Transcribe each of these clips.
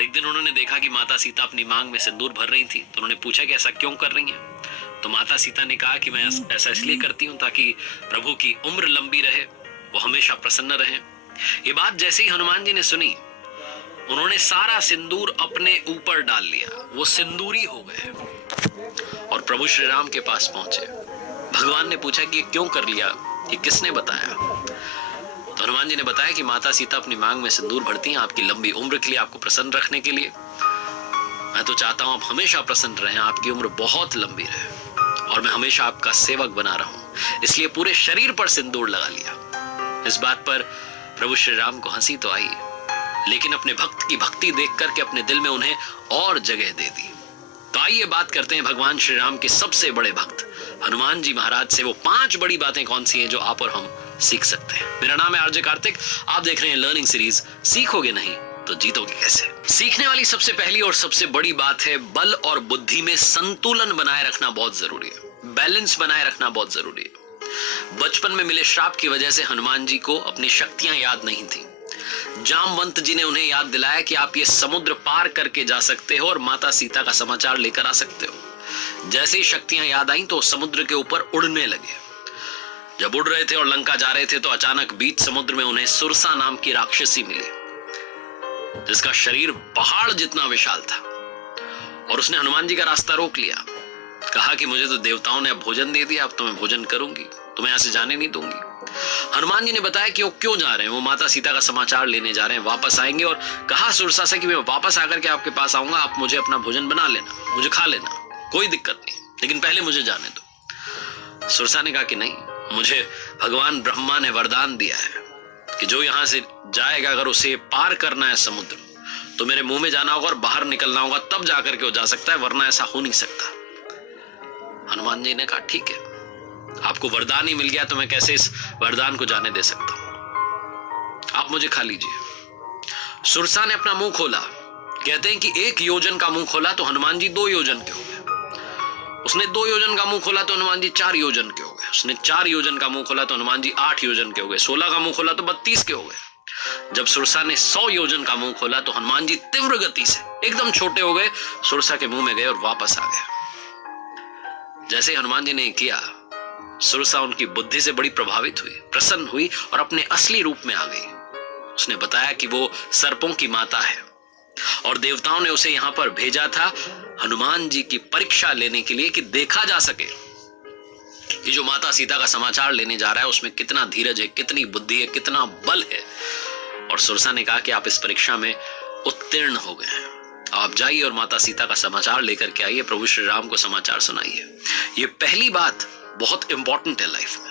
और एक दिन उन्होंने देखा कि माता सीता अपनी मांग में सिंदूर भर रही थी। तो उन्होंने पूछा कि ऐसा क्यों कर रही हैं? तो माता सीता ने कहा कि मैं ऐसा इसलिए करती हूँ ताकि प्रभु की उम्र लंबी रहे, वो हमेशा प्रसन्न रहे। ये बात जैसे ही हनुमान जी ने सुनी, उन्होंने सारा सिंदूर अपने ऊपर डाल लिया, वो सिंदूरी हो गए और प्रभु श्री राम के पास पहुंचे। भगवान ने पूछा कि ये क्यों कर लिया, ये किसने बताया? तो हनुमान जी ने बताया कि माता सीता अपनी मांग में सिंदूर भरती हैं आपकी लंबी उम्र के लिए, आपको प्रसन्न रखने के लिए। मैं तो चाहता हूं आप हमेशा प्रसन्न रहें, आपकी उम्र बहुत लंबी रहे और मैं हमेशा आपका सेवक बना रहूं, इसलिए पूरे शरीर पर सिंदूर लगा लिया। इस बात पर प्रभु श्री राम को हंसी तो आई, लेकिन अपने भक्त की भक्ति देख करके अपने दिल में उन्हें और जगह दे दी। तो आइए बात करते हैं भगवान श्री राम के सबसे बड़े भक्त हनुमान जी महाराज से। वो 5 बड़ी बातें कौन सी हैं जो आप और हम सीख सकते हैं। मेरा नाम है आरजे कार्तिक, आप देख रहे हैं लर्निंग सीरीज सीखोगे नहीं तो जीतोगे कैसे। सीखने वाली सबसे पहली और सबसे बड़ी बात है, बल और बुद्धि में संतुलन बनाए रखना बहुत जरूरी है, बैलेंस बनाए रखना बहुत जरूरी है। बचपन में मिले श्राप की वजह से हनुमान जी को अपनी शक्तियां याद नहीं थी। जामवंत जी ने उन्हें याद दिलाया कि आप ये समुद्र पार करके जा सकते हो और माता सीता का समाचार लेकर आ सकते हो। जैसे ही शक्तियां याद आई तो समुद्र के ऊपर उड़ने लगे। जब उड़ रहे थे और लंका जा रहे थे तो अचानक बीच समुद्र में उन्हें सुरसा नाम की राक्षसी मिली, जिसका शरीर पहाड़ जितना विशाल था। और उसने हनुमान जी का रास्ता रोक लिया, कहा कि मुझे तो देवताओं ने अब भोजन दे दिया, अब तो मैं भोजन करूंगी, तुम्हें यहां से जाने नहीं दूंगी। हनुमान जी ने बताया कि वो क्यों जा रहे हैं, वो माता सीता का समाचार लेने जा रहे हैं, वापस आएंगे। और कहा सुरसा से कि मैं वापस आकर के आपके पास आऊंगा, आप मुझे अपना भोजन बना लेना, मुझे खा लेना, कोई दिक्कत नहीं, लेकिन पहले मुझे जाने दो। सुरसा ने कहा कि नहीं, मुझे भगवान ब्रह्मा ने वरदान दिया है कि जो यहां से जाएगा, अगर उसे पार करना है समुद्र, तो मेरे मुंह में जाना होगा और बाहर निकलना होगा, तब जाकर के वो जा सकता है, वरना ऐसा हो नहीं सकता। हनुमान जी ने कहा ठीक है, आपको वरदान ही मिल गया तो मैं कैसे इस वरदान को जाने दे सकता हूं, आप मुझे खा लीजिए। सुरसा ने अपना मुंह खोला, कहते हैं कि 1 योजन का मुंह खोला तो हनुमान जी 2 योजन के हो गए। उसने 2 योजन का मुंह खोला तो हनुमान जी 4 योजन के हो गए। उसने 4 योजन का मुंह खोला तो हनुमान जी 8 योजन के हो गए। 16 का मुंह खोला तो 32 के हो गए। जब सुरसा ने 100 योजन का मुंह खोला तो हनुमान जी तीव्र गति से एकदम छोटे हो गए, सुरसा के मुंह में गए और वापस आ गए। जैसे हनुमान जी ने किया, सुरसा उनकी बुद्धि से बड़ी प्रभावित हुई, प्रसन्न हुई और अपने असली रूप में आ गई। उसने बताया कि वो सर्पों की माता है और देवताओं ने उसे यहां पर भेजा था हनुमान जी की परीक्षा लेने के लिए, कि देखा जा सके कि जो माता सीता का समाचार लेने जा रहा है उसमें कितना धीरज है, कितनी बुद्धि है, कितना बल है। और सुरसा ने कहा कि आप इस परीक्षा में उत्तीर्ण हो गए हैं, आप जाइए और माता सीता का समाचार लेकर के आइए, प्रभु श्री राम को समाचार सुनाइए। ये पहली बात बहुत इंपॉर्टेंट है लाइफ में।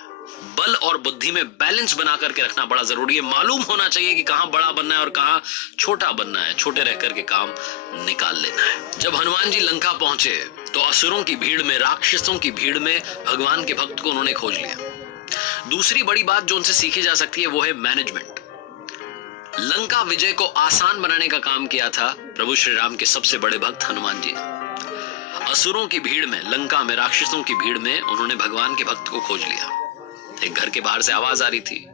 बल और बुद्धि में बैलेंस बना करके रखना बड़ा जरूरी है। मालूम होना चाहिए कि कहां बड़ा बनना है और कहां छोटा बनना है, छोटे रह करके काम निकाल लेना है। जब हनुमान जी लंका पहुंचे तो असुरों की भीड़ में, राक्षसों की भीड़ में भगवान के भक्त को उन्होंने खोज लिया। दूसरी बड़ी बात जो उनसे सीखी जा सकती है वो है मैनेजमेंट। लंका विजय को आसान बनाने का काम किया था प्रभु श्री राम के सबसे बड़े भक्त हनुमान जी। असुरों की भीड़ में, लंका में राक्षसों की भीड़ में उन्होंने भगवान के भक्त को खोज लिया। एक घर के बाहर से आवाज आ रही थी,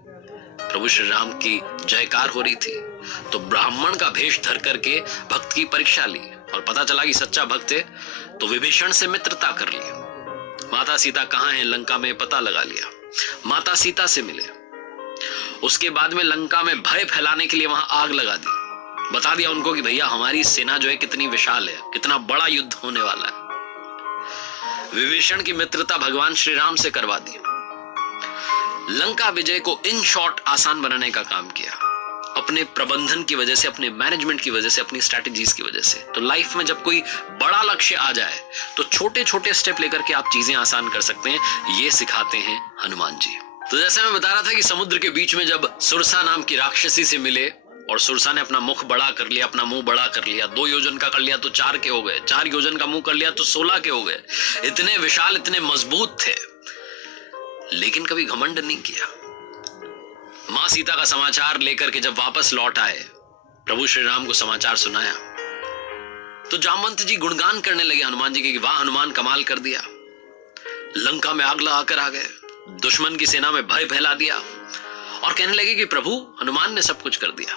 प्रभु श्री राम की जयकार हो रही थी। तो ब्राह्मण का भेष धर करके भक्त की परीक्षा ली और पता चला कि सच्चा भक्त है, तो विभीषण से मित्रता कर ली। माता सीता कहां है लंका में पता लगा लिया, माता सीता से मिले। उसके बाद में लंका में भय फैलाने के लिए वहां आग लगा दी, बता दिया उनको कि भैया हमारी सेना जो है कितनी विशाल है, कितना बड़ा युद्ध होने वाला है। विभीषण की मित्रता भगवान श्री राम से करवा दी। लंका विजय को इन शॉर्ट आसान बनाने का काम किया, अपने प्रबंधन की वजह से, अपने मैनेजमेंट की वजह से, अपनी स्ट्रैटेजीज की वजह से। तो लाइफ में जब कोई बड़ा लक्ष्य आ जाए तो छोटे छोटे स्टेप लेकर के आप चीजें आसान कर सकते हैं, ये सिखाते हैं हनुमान जी। तो जैसे मैं बता रहा था कि समुद्र के बीच में जब सुरसा नाम की राक्षसी से मिले और सुरसा ने अपना मुख बड़ा कर लिया, अपना मुंह बड़ा कर लिया, 2 योजन का कर लिया तो 4 के हो गए, 4 योजन का मुंह कर लिया तो 16 के हो गए। इतने विशाल, इतने मजबूत थे, लेकिन कभी घमंड नहीं किया। मां सीता का समाचार लेकर के जब वापस लौट आए, प्रभु श्री राम को समाचार सुनाया, तो जामवंत जी गुणगान करने लगे हनुमान जी के कि वाह हनुमान, कमाल कर दिया, लंका में आग लगाकर आ गए, दुश्मन की सेना में भय फैला दिया। और कहने लगे कि प्रभु हनुमान ने सब कुछ कर दिया।